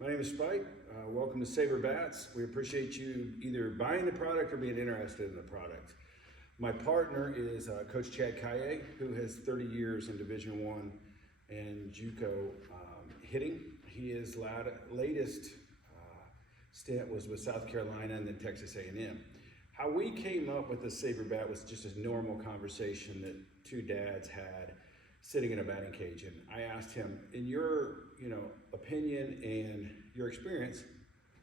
My name is Spike. Welcome to SABRE Bats. We appreciate you either buying the product or being interested in the product. My partner is Coach Chad Kaye, who has 30 years in Division I and JUCO hitting. His latest stint was with South Carolina and then Texas A&M. How we came up with the SABRE Bat was just a normal conversation that two dads had sitting in a batting cage, and I asked him, in your opinion and your experience,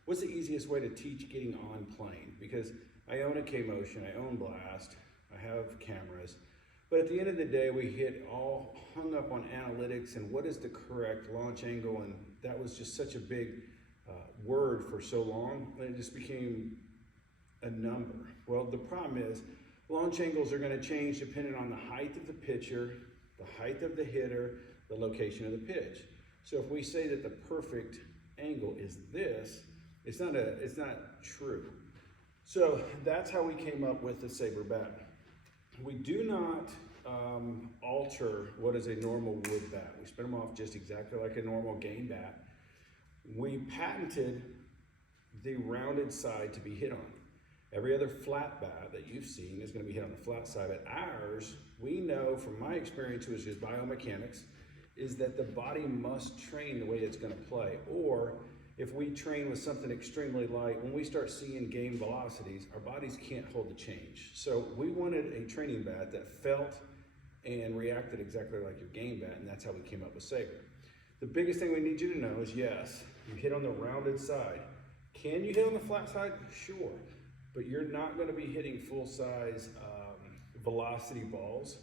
what's the easiest way to teach getting on playing? Because I own a K-Motion, I own Blast, I have cameras, but at the end of the day, we hit all hung up on analytics and what is the correct launch angle, and that was just such a big word for so long, and it just became a number. Well, the problem is launch angles are going to change depending on the height of the pitcher, the height of the hitter, the location of the pitch. So if we say that the perfect angle is this, it's not true. So that's how we came up with the SABRE Bat. We do not alter what is a normal wood bat. We spin them off just exactly like a normal game bat. We patented the rounded side to be hit on. Every other flat bat that you've seen is going to be hit on the flat side, but ours, we know from my experience, which is biomechanics, is that the body must train the way it's going to play. Or if we train with something extremely light, when we start seeing game velocities, our bodies can't hold the change. So we wanted a training bat that felt and reacted exactly like your game bat, and that's how we came up with SABRE. The biggest thing we need you to know is, yes, you hit on the rounded side. Can you hit on the flat side? Sure. But you're not going to be hitting full-size velocity balls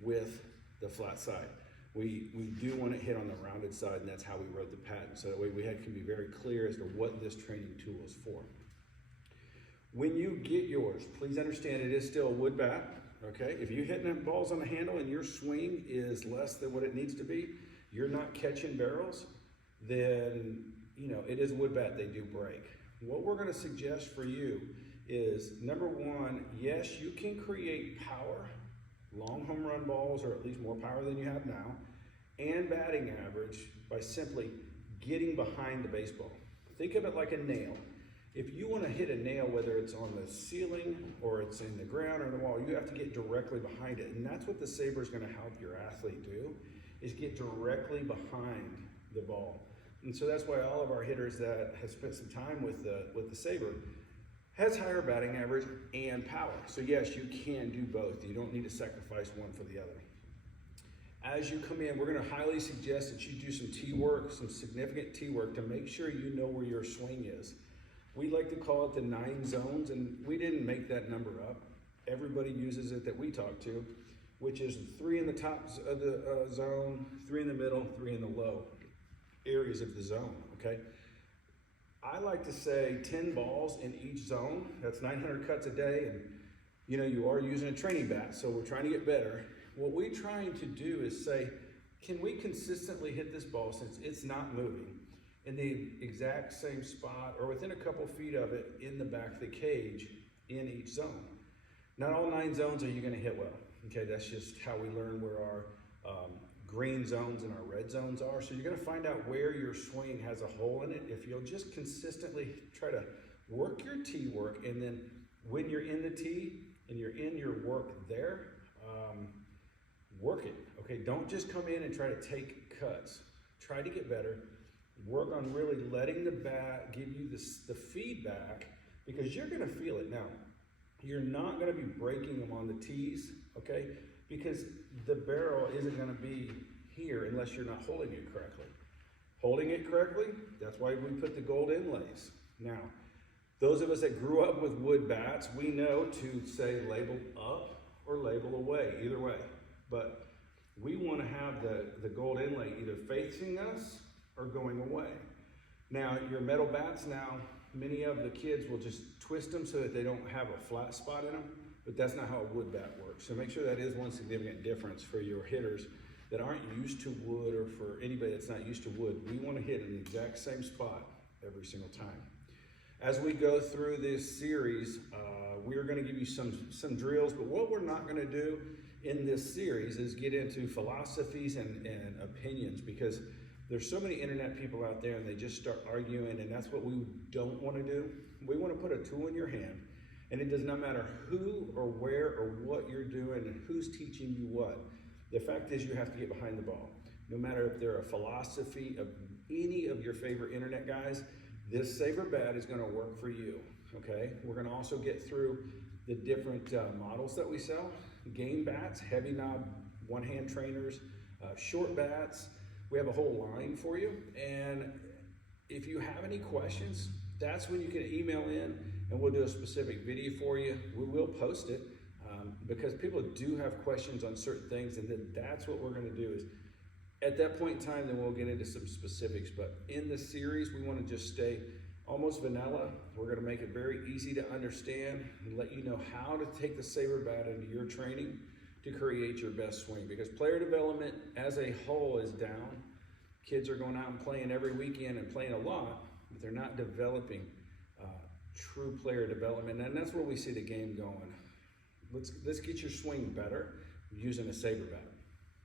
with the flat side. We do want to hit on the rounded side, and that's how we wrote the patent. So that way can be very clear as to what this training tool is for. When you get yours, please understand it is still a wood bat. Okay, if you're hitting balls on the handle and your swing is less than what it needs to be, you're not catching barrels, then it is a wood bat. They do break. What we're going to suggest for you is, number one, yes, you can create power, long home run balls, or at least more power than you have now, and batting average by simply getting behind the baseball. Think of it like a nail. If you want to hit a nail, whether it's on the ceiling or it's in the ground or the wall, you have to get directly behind it. And that's what the SABRE is going to help your athlete do, is get directly behind the ball. And so that's why all of our hitters that have spent some time with the SABRE has higher batting average and power. So yes, you can do both. You don't need to sacrifice one for the other. As you come in, we're going to highly suggest that you do some tee work, some significant tee work to make sure you know where your swing is. We like to call it the 9 zones, and we didn't make that number up. Everybody uses it that we talk to, which is 3 in the top of the zone, 3 in the middle, 3 in the low areas of the zone, okay? I like to say 10 balls in each zone. That's 900 cuts a day, and you are using a training bat, so we're trying to get better. What we're trying to do is say, can we consistently hit this ball since it's not moving in the exact same spot or within a couple feet of it in the back of the cage in each zone? Not all 9 zones are you going to hit well. Okay, that's just how we learn where our green zones and our red zones are. So you're going to find out where your swing has a hole in it if you'll just consistently try to work your tee work, and then when you're in the tee and you're in your work there, work it. Okay, don't just come in and try to take cuts. Try to get better. Work on really letting the bat give you the feedback, because you're going to feel it. Now, you're not going to be breaking them on the tees, okay? Because the barrel isn't going to be here unless you're not holding it correctly. Holding it correctly, that's why we put the gold inlays. Now, those of us that grew up with wood bats, we know to say label up or label away, either way. But we want to have the gold inlay either facing us or going away. Now, your metal bats now, many of the kids will just twist them so that they don't have a flat spot in them, but that's not how a wood bat works. So make sure that is one significant difference for your hitters that aren't used to wood, or for anybody that's not used to wood. We want to hit in the exact same spot every single time. As we go through this series, we are going to give you some drills, but what we're not going to do in this series is get into philosophies and opinions, because There's so many internet people out there and they just start arguing, and that's what we don't want to do. We want to put a tool in your hand, and it does not matter who or where or what you're doing and who's teaching you what. The fact is you have to get behind the ball. No matter if they're a philosophy of any of your favorite internet guys, this SABRE Bat is going to work for you, okay? We're going to also get through the different models that we sell. Game bats, heavy knob, one-hand trainers, short bats. We have a whole line for you. And if you have any questions, that's when you can email in and we'll do a specific video for you. We will post it because people do have questions on certain things, and then that's what we're going to do is at that point in time, then we'll get into some specifics. But in this series, we want to just stay almost vanilla. We're going to make it very easy to understand and let you know how to take the SABRE Bat into your training to create your best swing, because player development as a whole is down. Kids are going out and playing every weekend and playing a lot, but they're not developing true player development, and that's where we see the game going. Let's get your swing better using a SABRE Bat.